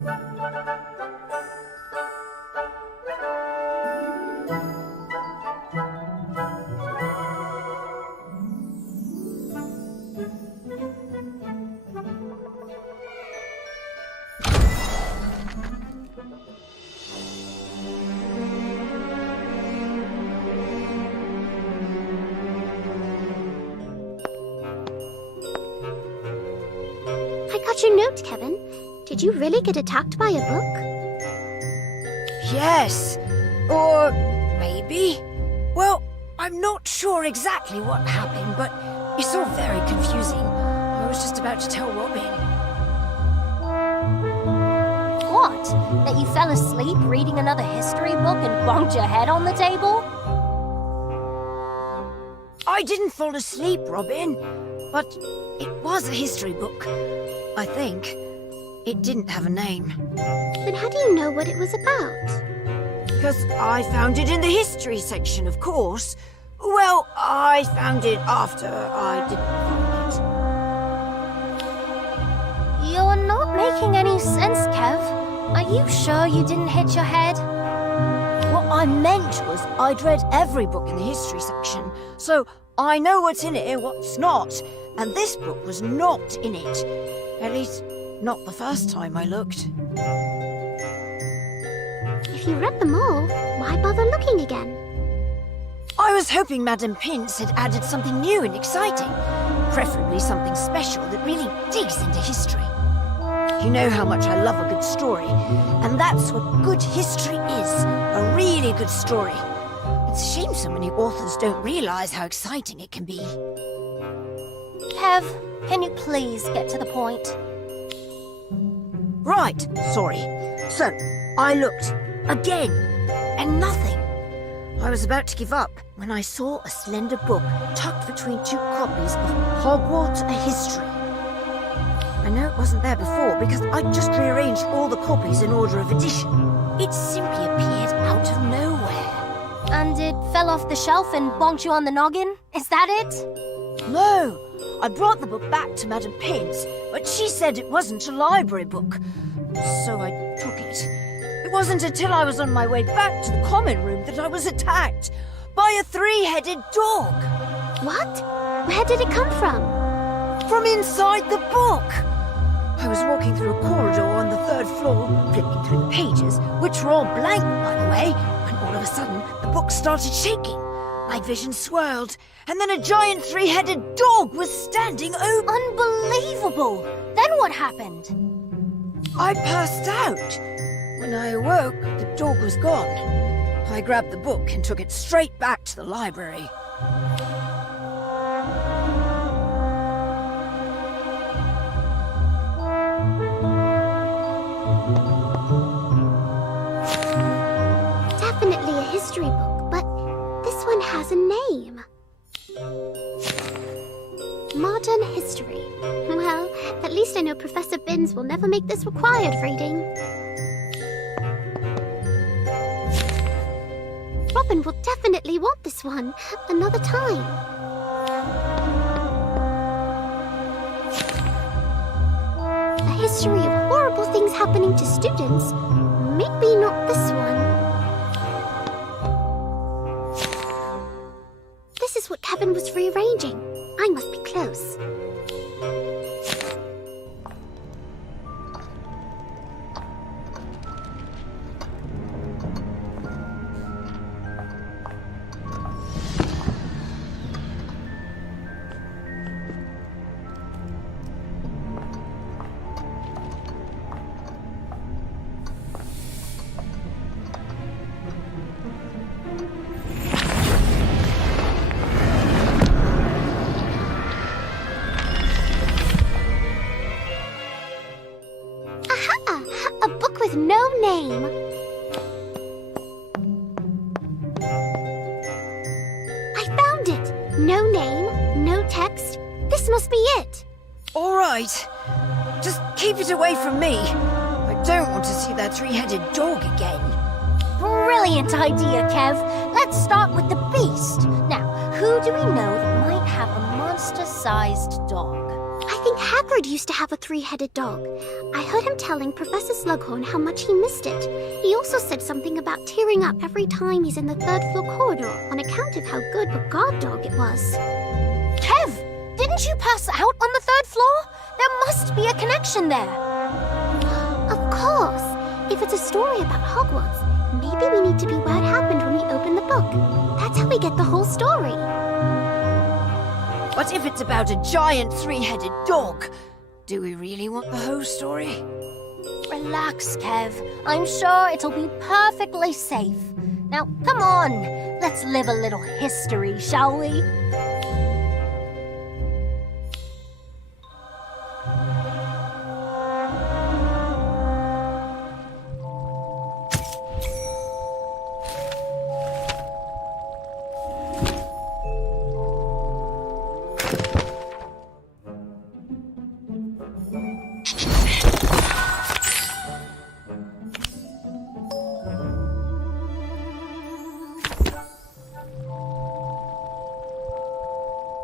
I got your note, Kevin. Did you really get attacked by a book? Yes. Or maybe. Well, I'm not sure exactly what happened, but it's all very confusing. I was just about to tell Robin. What? That you fell asleep reading another history book and bumped your head on the table? I didn't fall asleep, Robin. But it was a history book, I think. It didn't have a name. Then how do you know what it was about? Because I found it in the history section, of course. Well, I found it after I didn't find it. You're not making any sense, Kev. Are you sure you didn't hit your head? What I meant was I'd read every book in the history section, so I know what's in it and what's not. And this book was not in it. At least, not the first time I looked. If you read them all, why bother looking again? I was hoping Madame Pince had added something new and exciting. Preferably something special that really digs into history. You know how much I love a good story, and that's what good history is, a really good story. It's a shame so many authors don't realize how exciting it can be. Kev, can you please get to the point? Right, sorry. So, I looked again, and nothing. I was about to give up when I saw a slender book tucked between two copies of Hogwarts: A History. I know it wasn't there before because I'd just rearranged all the copies in order of edition. It simply appeared out of nowhere. And it fell off the shelf and bonked you on the noggin? Is that it? No, I brought the book back to Madame Pince, but she said it wasn't a library book, so I took it. It wasn't until I was on my way back to the common room that I was attacked by a three-headed dog. What? Where did it come from? From inside the book. I was walking through a corridor on the 3rd floor, flipping through the pages, which were all blank, by the way, when all of a sudden the book started shaking. My vision swirled, and then a giant three-headed dog was standing over. Unbelievable! Then what happened? I passed out. When I awoke, the dog was gone. I grabbed the book and took it straight back to the library. Definitely a history book, but this one has a name. Modern history. Well, at least I know Professor Binns will never make this required reading. Robin will definitely want this one another time. A history of horrible things happening to students. Maybe not this one. This is what Kevin was rearranging. I must be close. A book with no name. I found it. No name, no text. This must be it. All right. Just keep it away from me. I don't want to see that three-headed dog again. Brilliant idea, Kev. Let's start with the beast. Now, who do we know that might have a monster-sized dog? I think Hagrid used to have a three-headed dog. I heard him telling Professor Slughorn how much he missed it. He also said something about tearing up every time he's in the third-floor corridor on account of how good a guard dog it was. Kev, didn't you pass out on the third floor? There must be a connection there. Of course. If it's a story about Hogwarts, maybe we need to be where it happened when we open the book. That's how we get the whole story. What if it's about a giant three-headed dog? Do we really want the whole story? Relax, Kev. I'm sure it'll be perfectly safe. Now, come on. Let's live a little history, shall we?